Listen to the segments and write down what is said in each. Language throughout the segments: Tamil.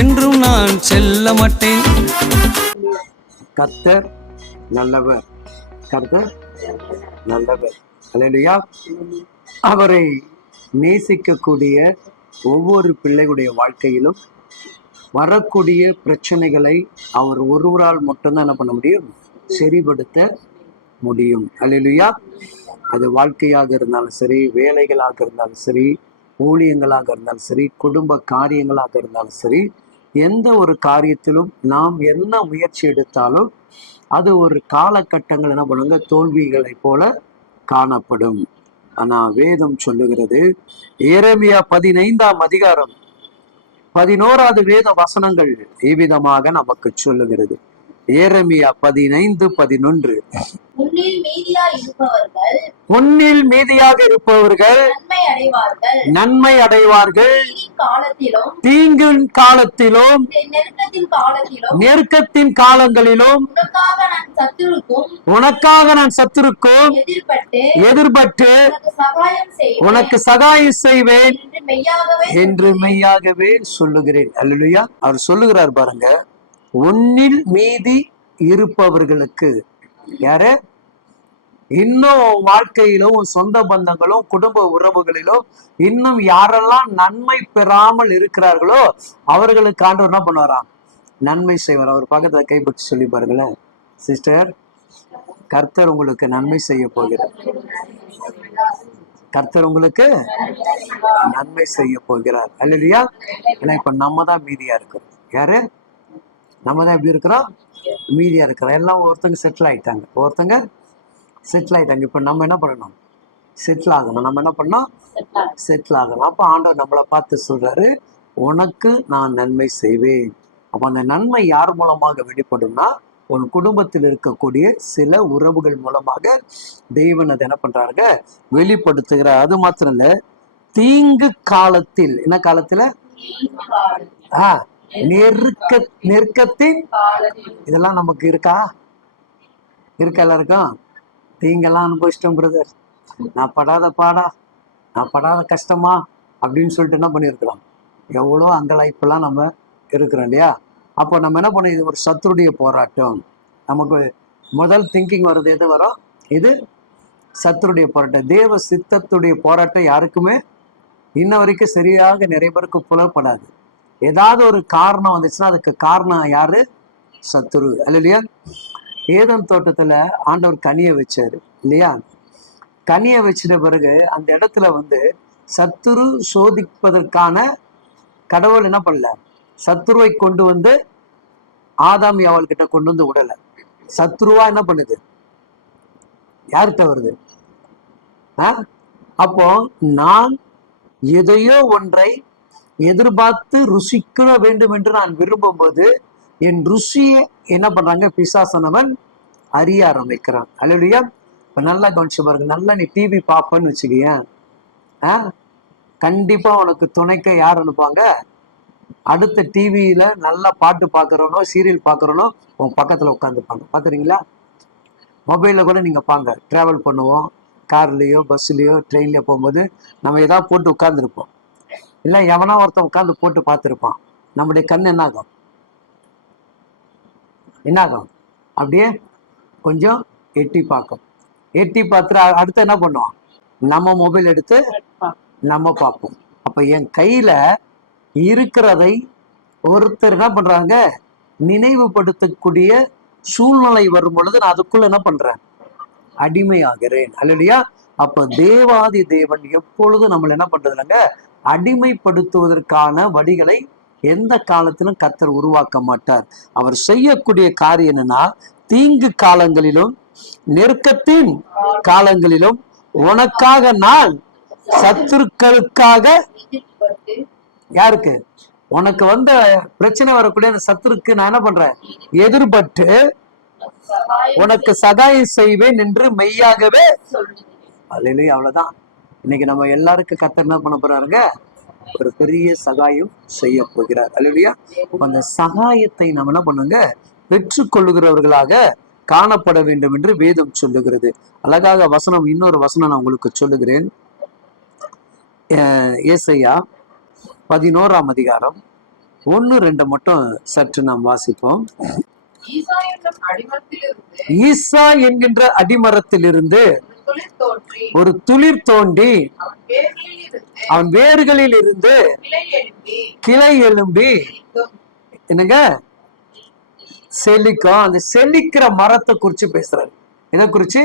என்றும் நான் செல்ல மாட்டேன். கர்த்தர் நல்லவர், கர்த்தர் நல்லவர். அல்லேலூயா. அவரை நேசிக்கக்கூடிய ஒவ்வொரு பிள்ளைகளுடைய வாழ்க்கையிலும் வரக்கூடிய பிரச்சனைகளை அவர் ஒருவரால் மட்டும்தான் என்ன பண்ண முடியும்? சரிபடுத்த முடியும். அல்லேலூயா. அது வாழ்க்கையாக இருந்தாலும் சரி, வேலைகளாக இருந்தாலும் சரி, ஊழியங்களாக இருந்தாலும் சரி, குடும்ப காரியங்களாக இருந்தாலும் சரி, எந்த ஒரு காரியத்திலும் நாம் என்ன முயற்சி எடுத்தாலும் அது ஒரு காலகட்டங்கள் என்ன பண்ணுங்க, தோல்விகளை போல காணப்படும். ஆனா வேதம் சொல்லுகிறது, எரேமியா 15ஆம் அதிகாரம் 11வது வேத வசனங்கள் இவ்விதமாக நமக்கு சொல்லுகிறது. எரேமியா 15:11. உன்னில் மீதியாக இருப்பவர்கள் நன்மை அடைவார்கள், தீங்கின் காலத்திலும் நெருக்கத்தின் காலங்களிலும் உனக்காக நான் சத்துருக்கும் எதிர்பட்டு உனக்கு சகாயம் செய்வேன் என்று மெய்யாகவே சொல்லுகிறேன். அல்லேலூயா. அவர் சொல்லுகிறார் பாருங்க, உன்னில் மீதி இருப்பவர்களுக்கு. யாரு? இன்னும் வாழ்க்கையிலும் சொந்த பந்தங்களும் குடும்ப உறவுகளிலும் இன்னும் யாரெல்லாம் நன்மை பெறாமல் இருக்கிறார்களோ அவர்களுக்கு ஆண்டவர் என்ன பண்ணுவாராம்? நன்மை செய்வார். அவர் பக்கத்துல கைப்பற்றி சொல்லி பாருங்களேன், சிஸ்டர், கர்த்தர் உங்களுக்கு நன்மை செய்ய போகிறார். கர்த்தர் உங்களுக்கு நன்மை செய்ய போகிறார். அல்லேலூயா. ஏன்னா இப்ப நம்ம தான் மீதியா இருக்கிறோம். யாரு? நம்ம தான் எப்படி இருக்கிறோம்? மீதியா இருக்கிறோம். எல்லாம் ஒருத்தங்க செட்டில் ஆயிட்டாங்க, ஒருத்தங்க செட்டில் ஆயிட்டாங்க. இப்ப நம்ம என்ன பண்ணணும்? செட்டில் ஆகணும். நம்ம என்ன பண்ணோம்? செட்டில் ஆகணும். அப்ப ஆண்டவர் நம்மளை பார்த்து சொல்றாரு, உனக்கு நான் நன்மை செய்வேன். அப்ப அந்த நன்மை யார் மூலமாக வெளிப்படும்னா, உன் குடும்பத்தில் இருக்கக்கூடிய சில உறவுகள் மூலமாக தெய்வன் அதை என்ன பண்றாங்க? வெளிப்படுத்துகிறார். அது மாத்திரம் இல்ல, தீங்கு காலத்தில், என்ன காலத்துல? நெருக்கத்தின் இதெல்லாம் நமக்கு இருக்கா? இருக்கா? எல்லாருக்கும் தீங்கெல்லாம் அனுபவிச்சிட்டோம் பிரதர், நான் படாத பாடா, நான் படாத கஷ்டமா அப்படின்னு சொல்லிட்டு என்ன பண்ணியிருக்கிறோம்? எவ்வளோ அங்கலாய்ப்பெல்லாம் நம்ம இருக்கிறோம் இல்லையா? அப்போ நம்ம என்ன பண்ணோம்? இது ஒரு சத்துருடைய போராட்டம். நமக்கு முதல் திங்கிங் வருது, எது வரும்? இது சத்துருடைய போராட்டம். தேவ சித்தத்துடைய போராட்டம் யாருக்குமே இன்ன வரைக்கும் சரியாக நிறைய பேருக்கு புலப்படாது. ஏதாவது ஒரு காரணம் வந்துச்சுன்னா அதுக்கு காரணம் யாரு? சத்துரு. இல்லையா? ஏதேன் தோட்டத்துல ஆண்டவர் கனியை வச்சாரு இல்லையா? கனியை வச்சிட்ட பிறகு அந்த இடத்துல சத்துரு சோதிப்பதற்கான கடவுள் என்ன பண்ணல? சத்துருவை கொண்டு வந்து ஆதாம் ஏவாள் கிட்ட கொண்டு வந்து விடல. சத்துருவா என்ன பண்ணுது? யார்கிட்ட வருது? அப்போ நான் எதையோ ஒன்றை எதிர்பார்த்து ருசிக்க வேண்டும் என்று நான் விரும்பும் போது என் ருசியை என்ன பண்றாங்க? பிசாசனவன் அறிய ஆரம்பிக்கிறான். அல்லேலூயா. இப்ப நல்லா கவனிச்சு பாருங்க. நல்லா நீ டிவி பாப்பன்னு வச்சுக்கியேன், கண்டிப்பா உனக்கு துணைக்க யார் அனுப்பாங்க? அடுத்த டிவியில நல்லா பாட்டு பாக்குறவனோ சீரியல் பாக்குறவனோ உன் பக்கத்துல உட்காந்துப்பாங்க. பாக்குறீங்களா? மொபைல்ல கூட நீங்க பாங்க, டிராவல் பண்ணுவோம், கார்லயோ பஸ்லயோ ட்ரெயின்லயோ போகும்போது நம்ம ஏதாவது போட்டு உட்கார்ந்துருப்போம். இல்லை எவனா ஒருத்தன் உட்காந்து போட்டு பார்த்துருப்பான். நம்முடைய கண் என்னாகும்? என்னாகும்? அப்படியே கொஞ்சம் எட்டி பார்க்கும். எட்டி பார்த்துட்டு அடுத்து என்ன பண்ணுவோம்? நம்ம மொபைல் எடுத்து நம்ம பார்ப்போம். அப்ப என் கையில இருக்கிறதை ஒருத்தர் என்ன பண்றாங்க? நினைவுபடுத்தக்கூடிய சூழ்நிலை வரும் பொழுது நான் அதுக்குள்ள என்ன பண்றேன்? அடிமையாகிறேன். அல்லையா? அப்ப தேவாதி தேவன் எப்பொழுதும் நம்மளை என்ன பண்றது இல்லைங்க? அடிமைப்படுத்துவதற்கான வழிகளை எந்த காலத்திலும் கர்த்தர் உருவாக்க மாட்டார். அவர் செய்யக்கூடிய காரியம் என்னன்னா, தீங்கு காலங்களிலும் நெருக்கத்தின் காலங்களிலும் உனக்காக நான் சத்துருக்களுக்காக, யாருக்கு? உனக்கு வந்த பிரச்சனை வரக்கூடிய அந்த சத்துருக்கு நான் என்ன பண்றேன்? எதிர்பட்டு உனக்கு சகாயம் செய்வேன் என்று மெய்யாகவே. அல்லேலூயா. அவ்வளவுதான். இன்னைக்கு நம்ம எல்லாருக்கும் கர்த்தர் என்ன பண்ண போறாருங்க? ஒரு பெரிய சகாயம் செய்ய போகிறார். அல்லேலூயா. அந்த சகாயத்தை நம்ம என்ன பண்ணுங்க? பெற்றுக்கொள்ளுகிறவர்களாக காணப்பட வேண்டும் என்று வேதம் சொல்லுகிறது. அழகாக வசனம், இன்னொரு வசனம் நான் உங்களுக்கு சொல்லுகிறேன். ஏசாயா 11ஆம் அதிகாரம் 1-2 மட்டும் சற்று நாம் வாசிப்போம். ஈசா என்னும் அடிமரத்திலிருந்து ஈசா என்கின்ற அடிமரத்திலிருந்து துளிர் தோன்றி ஒரு துளிர் தோண்டி அவன் வேர்களில் இருந்து அவன் வேர்களில் இருந்து கிளை எழும்பி கிளை எழும்பி என்னங்க செழிக்கும். அந்த செழிக்கிற மரத்தை குறிச்சு பேசுறாரு. எதை குறிச்சு?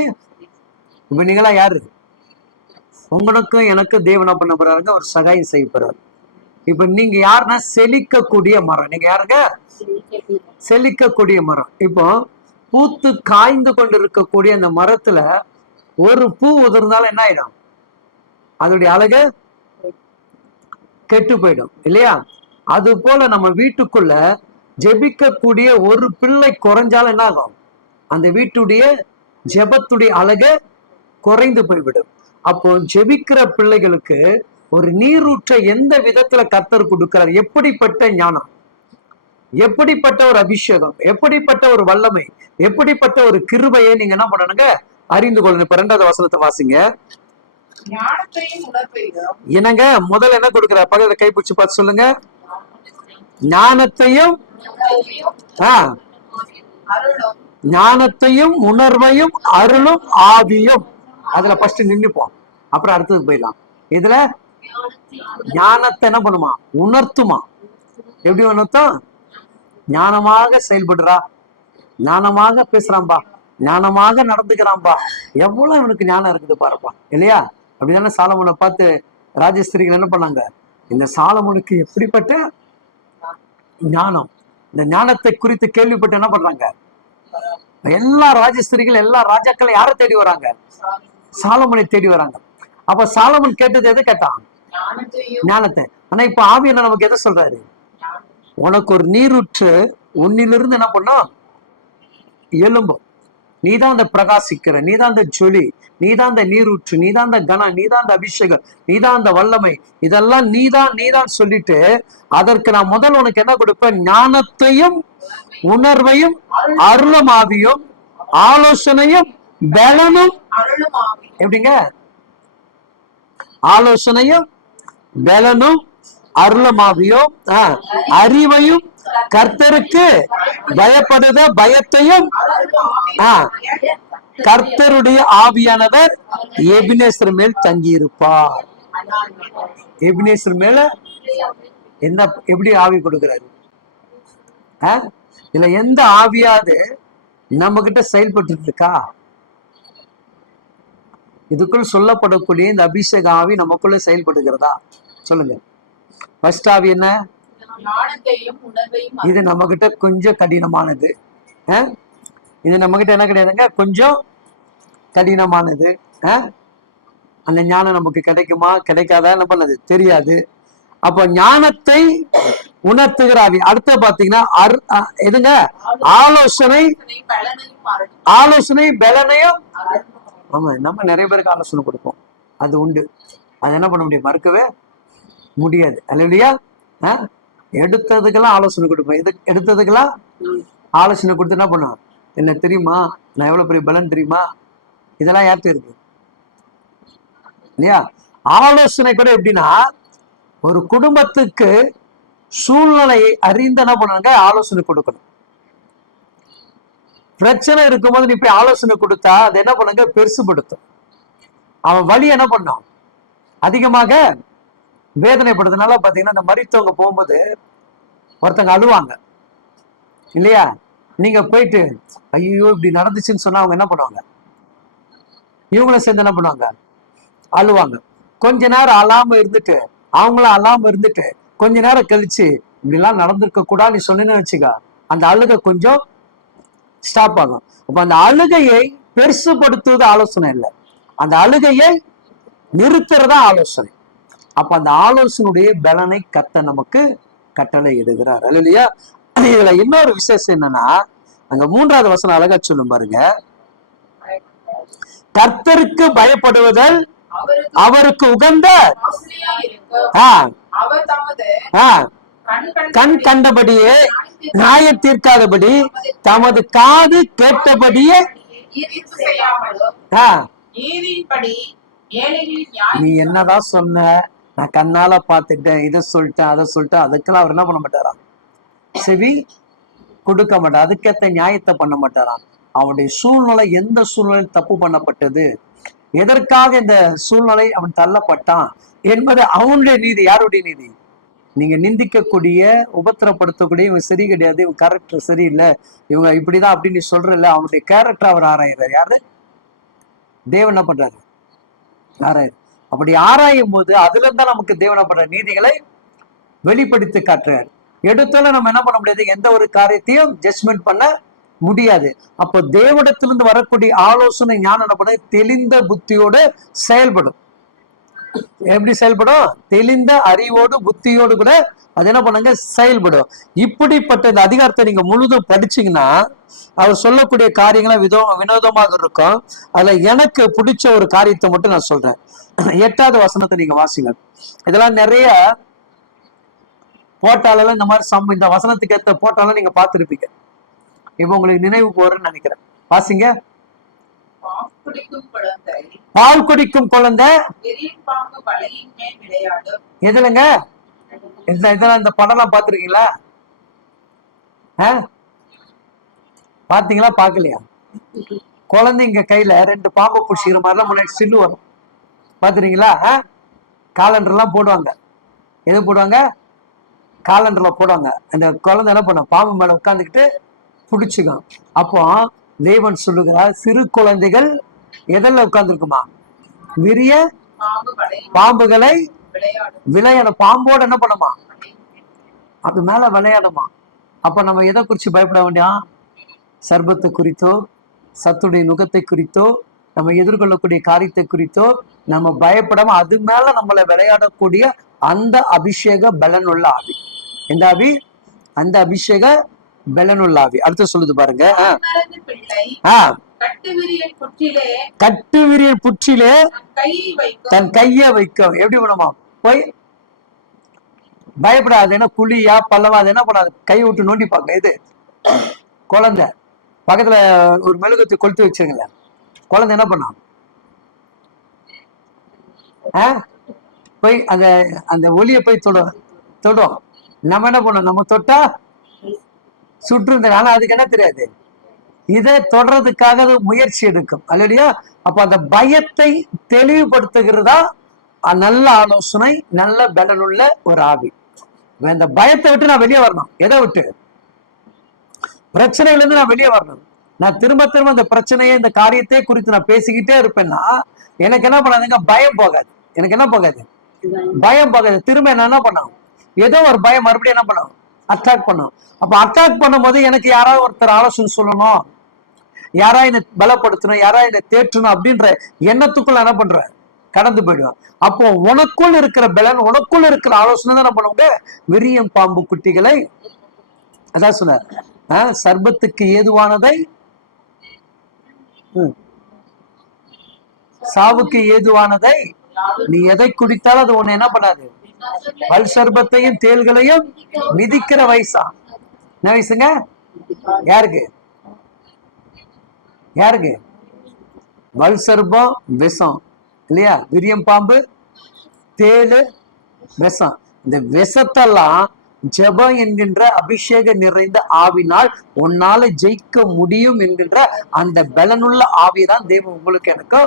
இப்ப நீங்களா யாரு? உங்களுக்கும் எனக்கு தேவனா பண்ண போறாருங்க, ஒரு சகாயம் செய்ய போறாரு. இப்ப நீங்க யாருன்னா செழிக்கக்கூடிய மரம். நீங்க யாருங்க? செழிக்கக்கூடிய மரம். இப்போ பூத்து காய்ந்து கொண்டு இருக்கக்கூடிய அந்த மரத்துல ஒரு பூ உதிர்ந்தாலும் என்ன ஆயிடும்? அதோடைய அழகு கெட்டு போயிடும் இல்லையா? அது போல நம்ம வீட்டுக்குள்ள ஜெபிக்கக்கூடிய ஒரு பிள்ளை குறைஞ்சாலும் என்ன ஆகும்? அந்த வீட்டுடைய ஜெபத்துடைய அழகு குறைந்து போய்விடும். அப்போ ஜெபிக்கிற பிள்ளைகளுக்கு ஒரு நீரூற்றை எந்த விதத்துல கர்த்தர் கொடுக்கிறார்? எப்படிப்பட்ட ஞானம், எப்படிப்பட்ட ஒரு அபிஷேகம், எப்படிப்பட்ட ஒரு வல்லமை, எப்படிப்பட்ட ஒரு கிருபையை நீங்க என்ன பண்ணணுங்க? அறிந்து கொள்ளணும். இப்ப 2வது வசனத்தை வாசிங்க. ஞானத்தையும் உணர்வையும் என்னங்க முதல்ல என்ன கொடுக்கிற? பக்கத்துல கைப்பிடிச்சு பார்த்து சொல்லுங்க. ஞானத்தையும் அருளும் ஞானத்தையும் உணர்வையும் அருளும் ஆவியும். அதுல ஃபர்ஸ்ட் நின்னுப்போம், அப்புறம் அடுத்தது போயிடலாம். இதுல ஞானத்தை என்ன பண்ணுமா? உணர்த்துமா. எப்படி உணர்த்தும்? ஞானமாக செயல்படுறா, ஞானமாக பேசுறான்பா, ஞானமாக நடந்துக்கிறான்பா. எவ்வளவு இவனுக்கு ஞானம் இருக்குது பாருப்பா இல்லையா? அப்படிதானே சாலமோனை பார்த்து ராஜஸ்திரிகள் என்ன பண்ணாங்க? இந்த சாலமோனுக்கு எப்படிப்பட்ட ஞானம், இந்த ஞானத்தை குறித்து கேள்விப்பட்டு என்ன பண்றாங்க? எல்லா ராஜஸ்திரிகள் எல்லா ராஜாக்கள் யாரை தேடி வராங்க? சாலமோனை தேடி வராங்க. அப்ப சாலமோன் கேட்டது எது கேட்டான்? ஞானத்தை. ஆனா இப்ப ஆவியான நமக்கு எதை சொல்றாரு? உனக்கு ஒரு நீரூற்று உன்னிலிருந்து என்ன பண்ணா எழும்பும். நீதான் அந்த பிரகாசிக்கிற, நீதான் அந்த ஜொலி, நீதான் அந்த நீரூற்று, நீதான் அந்த கணம், நீதான் அந்த அபிஷேகம், நீதான் அந்த வல்லமை, இதெல்லாம் நீதான் சொல்லிட்டு அதற்கு நான் முதல் உனக்கு என்ன கொடுப்பேன்? ஞானத்தையும் உணர்வையும் அருளும் ஆவியும் ஆலோசனையும் பலனும். எப்படிங்க? ஆலோசனையும் பலனும் அருளும் ஆவியும் அறிவையும் கர்த்தருக்கு பயப்படுத பயத்தையும். கர்த்தருடைய ஆவியானவர் எபினேசர் மேல் தங்கி இருப்பார். எபினேசர் மேல என்ன எப்படி ஆவி கொடுக்கிறாரு? இதுல எந்த ஆவியாவது நம்ம கிட்ட செயல்பட்டு இருக்கா? இதுக்குள் சொல்லப்படக்கூடிய இந்த அபிஷேக ஆவி நமக்குள்ள செயல்படுகிறதா? சொல்லுங்க. ஃபர்ஸ்ட் ஆவி என்ன? இது நம்ம கிட்ட கொஞ்சம் கடினமானது. இது நம்ம கிட்ட என்ன கிடையாதுங்க? கொஞ்சம் கடினமானது. அந்த ஞானம் நமக்கு கிடைக்குமா கிடைக்காதா என்ன பண்ணது தெரியாது. அப்ப ஞானத்தை உணர்த்துகிற ஆவி. அடுத்த பாத்தீங்கன்னா எதுங்க? ஆலோசனை பலனையும். ஆமா, நம்ம நிறைய பேருக்கு ஆலோசனை கொடுப்போம், அது உண்டு. அது என்ன பண்ண முடியும்? மறுக்கவே முடியாது. அல்லையா? எடுத்ததுக்கெல்லாம் ஆலோசனை கொடுப்போம். எடுத்ததுக்கெல்லாம் ஆலோசனை கொடுத்து என்ன பண்ணுவோம்? என்ன தெரியுமா, நான் எவ்வளவு பெரிய பலன் தெரியுமா? இதெல்லாம் யார்கிட்ட இருக்கு இல்லையா? ஆலோசனை கூட எப்படின்னா, ஒரு குடும்பத்துக்கு சூழ்நிலையை அறிந்து என்ன பண்ணுவாங்க? ஆலோசனை கொடுக்கணும். பிரச்சனை இருக்கும்போது நீ போய் ஆலோசனை கொடுத்தா அது என்ன பண்ணுங்க? பெருசுபடுத்தும். அவன் வழி என்ன பண்ணான்? அதிகமாக வேதனைப்படுறதுனால பாத்தீங்கன்னா, இந்த மரித்தவங்க போகும்போது ஒருத்தங்க அழுவாங்க இல்லையா? நீங்க போயிட்டு ஐயோ இப்படி நடந்துச்சுன்னு சொன்னா அவங்க என்ன பண்ணுவாங்க? இவங்களும் சேர்ந்து என்ன பண்ணுவாங்க? அழுவாங்க. கொஞ்ச நேரம் அழாம இருந்துட்டு, அவங்களும் அழாம இருந்துட்டு, கொஞ்ச நேரம் கழிச்சு இப்படி எல்லாம் நடந்திருக்க கூடாது நீ சொன்னு வச்சுக்க, அந்த அழுகை கொஞ்சம் ஸ்டாப் ஆகும். அப்ப அந்த அழுகையை பெருசுபடுத்துவது ஆலோசனை இல்லை, அந்த அழுகையை நிறுத்துறதா ஆலோசனை. அப்ப அந்த ஆலோசனையுடைய பலனை கர்த்தர் நமக்கு கட்டளை இடுகிறார். இல்லையா? இதுல இன்னொரு விசேஷம் என்னன்னா, அங்க 3வது வசனம் அழகா சொல்லும் பாருங்க. கர்த்தருக்கு பயப்படுவதல் அவருக்கு உகந்த கண் கண்டபடியே நியாயம் தீர்க்காதபடி தமது காது கேட்டபடியே. நீ என்னதான் சொன்ன, நான் கண்ணால பாத்துட்டேன், இதை சொல்லிட்டேன் அதை சொல்லிட்டேன், அதுக்கெல்லாம் அவர் என்ன பண்ண மாட்டாரா? செவி கொடுக்க மாட்டார், அதுக்கேற்ற நியாயத்தை பண்ண மாட்டாராம். அவனுடைய சூழ்நிலை எந்த சூழ்நிலையில் தப்பு பண்ணப்பட்டது, எதற்காக இந்த சூழ்நிலை அவன் தள்ளப்பட்டான் என்பது அவனுடைய நீதி. யாருடைய நீதி? நீங்க நிந்திக்கக்கூடிய, உபத்திரப்படுத்தக்கூடிய, இவன் சரி கிடையாது, இவன் கேரக்டர் சரியில்லை, இவங்க இப்படிதான் அப்படின்னு சொல்றல, அவனுடைய கேரக்டர் அவர் ஆராயிறாரு. யாரு? தேவன் என்ன பண்றாரு? ஆராயிரு. அப்படி ஆராயும் போது அதுல இருந்தா நமக்கு தேவன் பண்ற நீதிகளை வெளிப்படுத்தி காட்டுறாரு. எடுத்தாலும் நம்ம என்ன பண்ண முடியாது, எந்த ஒரு காரியத்தையும் ஜட்ஜ்மெண்ட் பண்ண முடியாது. அப்போ தேவனிடத்திலிருந்து வரக்கூடிய ஆலோசனை ஞானம் என்ன பண்ண, தெளிந்த புத்தியோடு செயல்படும். எப்படி செயல்படும்? தெளிந்த அறிவோடு புத்தியோடு கூட அது என்ன பண்ணுங்க, செயல்படும். இப்படிப்பட்ட இந்த அதிகாரத்தை நீங்க முழுதும் படிச்சீங்கன்னா அவர் சொல்லக்கூடிய காரியங்களும் வினோதமாக இருக்கும். அதுல எனக்கு பிடிச்ச ஒரு காரியத்தை மட்டும் நான் சொல்றேன். 8வது வசனத்தை நீங்க வாசிங்க. இதெல்லாம் நிறைய போட்டால இந்த மாதிரி இந்த வசனத்துக்கு ஏற்ற போட்டாலும் நீங்க பார்த்திருப்பீங்க. இப்ப உங்களுக்கு நினைவு போறேன்னு நினைக்கிறேன். வாசிங்க. பால் குடிக்கும் குழந்தை எதுலங்க? இதெல்லாம் இந்த படம் எல்லாம் பாத்துருக்கீங்களா? பாத்தீங்களா? பாக்கலையா? குழந்தைங்க கையில 2 பாம்பை பிடிச்சிக்கிற மாதிரிலாம் முன்னாடி சில்லு வரும், பாத்துறீங்களா? காலண்டர் எல்லாம் போடுவாங்க. எது போடுவாங்க? காலண்டர்ல போடுவாங்க. அந்த குழந்தை என்ன பண்ணும், பாம்பு மேல உட்கார்ந்துக்கிட்டு பிடிச்சுக்கும். அப்போ தேவன் சொல்லுகிறார், சிறு குழந்தைகள் எதில் உட்கார்ந்துருக்குமா? விரிய பாம்புகளை விளையாட, பாம்போட என்ன பண்ணுமா? அது மேல விளையாடுமா. அப்ப நம்ம எதை குறிச்சு பயப்பட வேண்டியா? சர்பத்தை குறித்தோ, சத்துடைய நுகத்தை குறித்தோ, நம்ம எதிர்கொள்ளக்கூடிய காரியத்தை குறித்தோ நம்ம பயப்படாம அது மேல நம்மளை விளையாடக்கூடிய அந்த அபிஷேக பலனுள்ள ஆவி. எந்த ஆவி? அந்த அபிஷேக பலனுள்ள ஆவி. அடுத்து சொல்லுது பாருங்க. கட்டுவிரியல் புற்றிலே தன் கையை வைக்கும். எப்படி பண்ணுமா? போய் பயப்படாது. என்ன குழியா பள்ளமா, அது என்ன பண்ணாது, கை விட்டு நோண்டி பார்க்க. இது குழந்தை பக்கத்துல ஒரு மெழுகுத்தை கொளுத்து வச்சுங்களேன், குழந்தை என்ன பண்ணா? போய் அந்த அந்த ஒளியை போய் தொடும். நம்ம என்ன பண்ணோம்? நம்ம தொட்டா சுற்று. ஆனா அதுக்கு என்ன தெரியாது, இதை தொடர்றதுக்காக முயற்சி எடுக்கும் அல்லையா? அப்ப அந்த பயத்தை தெளிவுபடுத்துகிறதா நல்ல ஆலோசனை, நல்ல பலனுள்ள ஒரு ஆவி. இந்த பயத்தை விட்டு நான் வெளியே வரணும். எதை விட்டு? பிரச்சனையில இருந்து நான் வெளியே வரணும். நான் திரும்ப திரும்ப இந்த பிரச்சனையை, இந்த காரியத்தை குறித்து நான் பேசிக்கிட்டே இருப்பேன்னா எனக்கு என்ன பண்ணாதுங்க, பயம் போகாது. எனக்கு என்ன போகாது? பயம் போகாது. திரும்ப என்ன பண்ணும், ஏதோ ஒரு பயம் மறுபடியும் என்ன பண்ணும், அட்டாக் பண்ணும். அப்ப அட்டாக் பண்ணும் போது எனக்கு யாராவது ஒருத்தர் ஆலோசனை சொல்லணும், யாரா என்னை பலப்படுத்தணும், யாரா என்னை தேற்றணும் அப்படின்ற எண்ணத்துக்குள்ள என்ன பண்ற, கடந்து போயிடுவான். அப்போ உனக்குள் இருக்கிற பலன், உனக்குள் இருக்கிற ஆலோசனை தான் என்ன பண்ணுவாங்க, விரியம் பாம்பு குட்டிகளை, அதான் சொன்னார், சர்பத்துக்கு ஏதுவானதை, சாவுக்கு ஏதுவானதை நீ எதை குடித்தாலும் அது உன்னை என்ன பண்ணாது, பல் சர்பத்தையும் தேள்களையும் மிதிக்கிற வயசா. என்ன வயசுங்க? யாருக்கு? யாருக்கு? வல் சர்பம் விஷம் இல்லையா, விரியம் பாம்பு, தேளு, விஷம். இந்த விஷத்தெல்லாம் ஜெபம் என்கின்ற அபிஷேக நிறைந்த ஆவினால் உன்னால ஜெயிக்க முடியும் என்கின்ற அந்த பலனுள்ள ஆவிதான் தேவன் உங்களுக்கு எனக்கு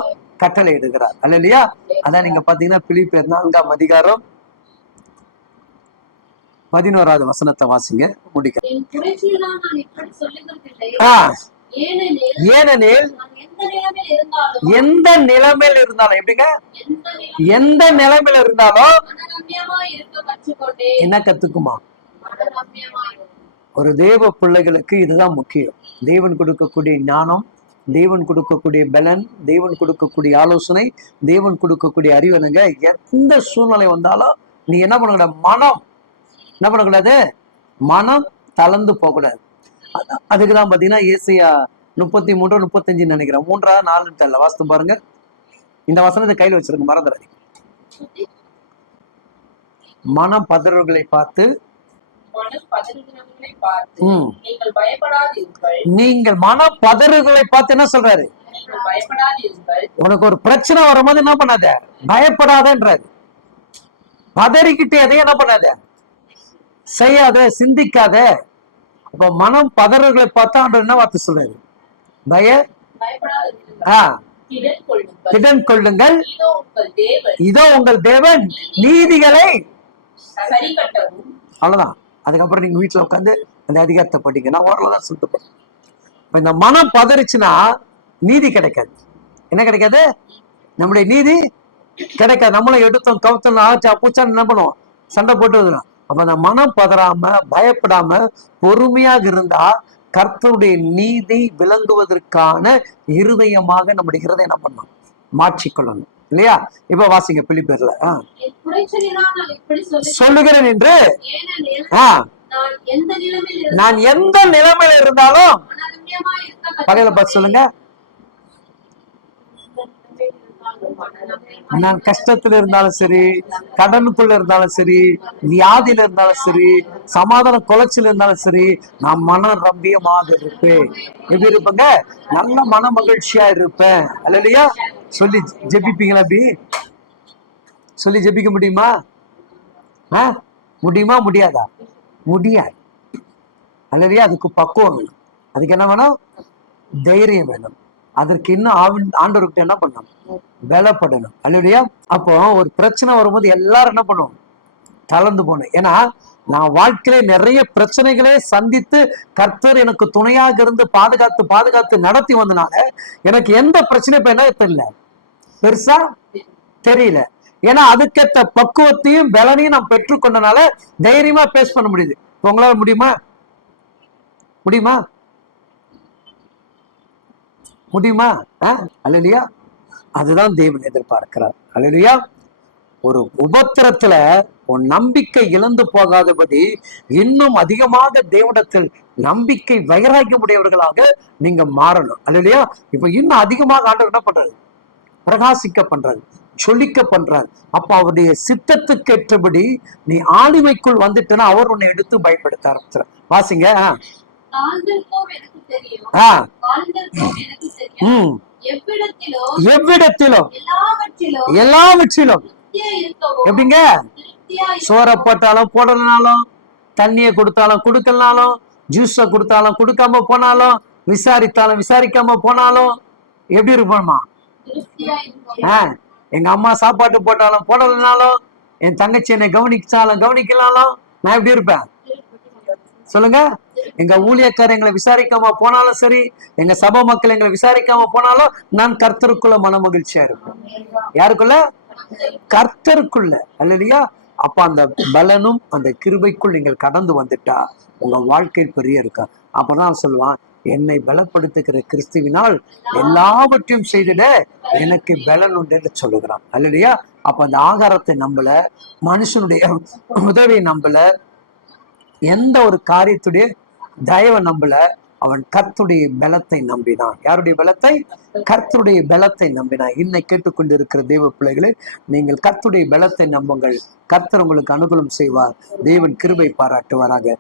கட்டளை எடுக்கிறார். அல்லையா? அதான் நீங்க பாத்தீங்கன்னா பிலிப்பியர் 4ஆம் அதிகாரம் 11வது வசனத்தை வாசிங்க, முடிக்க. ஏனெனில் எந்த நிலைமையில் இருந்தாலும், எப்படிங்க, எந்த நிலைமையில இருந்தாலும் என்ன கத்துக்குமா? ஒரு தேவ பிள்ளைகளுக்கு இதுதான் முக்கியம். தேவன் கொடுக்கக்கூடிய ஞானம், தேவன் கொடுக்கக்கூடிய பலன், தேவன் கொடுக்கக்கூடிய ஆலோசனை, தேவன் கொடுக்கக்கூடிய அறிவனுங்க. எந்த சூழ்நிலை வந்தாலும் நீ என்ன பண்ணக்கூடாது, மனம் என்ன பண்ணக்கூடாது, மனம் தளர்ந்து போகக்கூடாது. அதுக்குதான் பாத்தீங்கன்னா ஏசாயா 33, 35 நினைக்கிறேன், 3, 4 தெரியல, வாஸ்து பாருங்க. இந்த வசனத்தை கையில வச்சிருக்க, மறந்துடாதீங்க. மனம் பதறுகளை பார்த்து நீங்கள் மன பதறுகளை பார்த்து என்ன சொல்றாரு, உனக்கு ஒரு பிரச்சனை வரும்போது என்ன பண்ணாத, பயப்படாதன்றாரு. பதறிக்கிட்டே அதையும் என்ன பண்ணாத, செய்யாத, சிந்திக்காத, அப்ப மனம் பதறர்களை பார்த்தா ஆண்டவர் என்ன வார்த்தை சொல்றாரு? பயப்படாதிருங்கள். ஆஹ் திடன் கொள்ளுங்கள். திடன் கொள்ளுங்கள், இதோ உங்கள் தேவன் இதோ உங்கள் தேவன் நீதிகளை. சரி கட்டவும். அவ்வளவுதான். அதுக்கப்புறம் நீங்க வீட்டுல உட்காந்து அந்த அதிகாரத்தை படிங்க. நான் ஓரளவுதான் சொல்லிட்டு போறேன். இப்ப இந்த மனம் பதறிச்சுன்னா நீதி கிடைக்காது. என்ன கிடைக்காது? நம்முடைய நீதி கிடைக்காது. நம்மளும் எடுத்தோம் கவுத்தோம் ஆச்சா பூச்சான்னு என்ன பண்ணுவோம்? சண்டை போட்டு வந்துடும். அப்ப அந்த மனம் பதறாம பயப்படாம பொறுமையாக இருந்தா கர்த்தருடைய நீதி விளங்குவதற்கான இருதயமாக நம்முடைய இருதயம் என்ன பண்ணணும்? மாற்றிக்கொள்ளணும் இல்லையா? இப்ப வாசிங்க பிலிப்பியர்ல. என் குறைச்சலினால் நான் இப்படி சொல்லுகிறேன் என்று. ஏனெனில் நான் எந்த நிலைமையில இருந்தாலும் மனரம்யமாய் இருக்க பகையில பார்த்து சொல்லுங்க. நான் கஷ்டத்துல இருந்தாலும் சரி, கடனுக்குள்ள இருந்தாலும் சரி, வியாதியில இருந்தாலும் சரி, சமாதான குலைச்சல் இருந்தாலும் சரி, நான் மன ரம்பியமாக இருப்பேன். எப்படி இருப்பேங்க? நல்ல மன மகிழ்ச்சியா இருப்பேன். அல்லையா? சொல்லி ஜெபிப்பீங்களா? அப்படி சொல்லி ஜெபிக்க முடியுமா? முடியுமா? முடியாதா? முடியாது. அல்லையா? அதுக்கு பக்குவம் வேணும். அதுக்கு என்ன வேணும்? தைரியம் வேணும். அதற்கு இன்னும் ஆண்டவர்கிட்ட என்ன பண்ணணும்? பலப்படணும். அல்லையா? அப்போ ஒரு பிரச்சனை வரும்போது எல்லாரும் என்ன பண்ணுவோம்? கலந்து போகணும். ஏன்னா நான் வாழ்க்கையில நிறைய பிரச்சனைகளே சந்தித்து கர்த்தர் எனக்கு துணையாக இருந்து பாதுகாத்து பாதுகாத்து நடத்தி வந்தனால எனக்கு எந்த பிரச்சனை இப்ப என்ன தெரியல, பெருசா தெரியல. ஏன்னா அதுக்கேற்ற பக்குவத்தையும் பலனையும் நான் பெற்றுக்கொண்டனால தைரியமா பேஸ் பண்ண முடியுது. உங்களால முடியுமா? முடியுமா? முடியுமா? அல்லையா? அதுதான் தேவன் எதிர்பார்க்கிறார். அல்லையா? ஒரு உபத்திரத்துல உன் நம்பிக்கை இழந்து போகாதபடி இன்னும் அதிகமாக தேவனிடத்தில் நம்பிக்கை வைராக்கியம் உடையவர்களாக நீங்க மாறணும். அல்லையா? இப்ப இன்னும் அதிகமாக ஆண்டவர் என்ன பண்றாரு? பிரகாசிக்க பண்றாரு, சொல்லிக்க பண்றாரு. அப்ப அவருடைய சித்தத்துக்கு ஏற்றபடி நீ ஆளுமைக்குள் வந்துட்டேன்னா அவர் உன்னை எடுத்து பயன்படுத்த ஆரம்பிச்சார். வாசிங்க. எவ்விடத்திலும் எல்லாவற்றிலும் எப்படிங்க? சோற போட்டாலும் போடலனாலும், தண்ணிய கொடுத்தாலும் கொடுக்கலனாலும், ஜூஸ கொடுத்தாலும் கொடுக்காம போனாலும், விசாரித்தாலும் விசாரிக்காம போனாலும் எப்படி இருப்போமா? எங்க அம்மா சாப்பாட்டு போட்டாலும் போடலனாலும், என் தங்கச்சி என்னை கவனிச்சாலும் கவனிக்கலாலும் நான் எப்படி இருப்பேன்? சொல்லுங்க. எங்க ஊழியக்காரர் எங்களை விசாரிக்காம போனாலும் சரி, எங்க சபை மக்கள் எங்களை விசாரிக்காம போனாலும் நான் கர்த்தருக்குள்ள மன மகிழ்ச்சியா இருப்பேன். யாருக்குள்ள? கர்த்தருக்குள்ள. அல்லையா? அப்ப அந்த பலனும் அந்த கிருபைக்குள் நீங்கள் கடந்து வந்துட்டா உங்க வாழ்க்கை பெரிய இருக்கா. அப்பதான் சொல்லுவான், என்னை பலப்படுத்துகிற கிறிஸ்துவினால் எல்லாவற்றையும் செய்திட எனக்கு பலன் உண்டு சொல்லுகிறான். அல்லையா? அப்ப அந்த ஆகாரத்தை நம்பல, மனுஷனுடைய உதவியை நம்பல, எந்த ஒரு காரியத்துடைய தயவை நம்பல, அவன் கர்த்தருடைய பலத்தை நம்பினான். யாருடைய பலத்தை? கர்த்தருடைய பலத்தை நம்பினான். இன்னை கேட்டுக்கொண்டிருக்கிற தேவ பிள்ளைகளே, நீங்கள் கர்த்தருடைய பலத்தை நம்புங்கள். கர்த்தர் உங்களுக்கு அனுகூலம் செய்வார். தேவன் கிருபை பாராட்டுவாராக.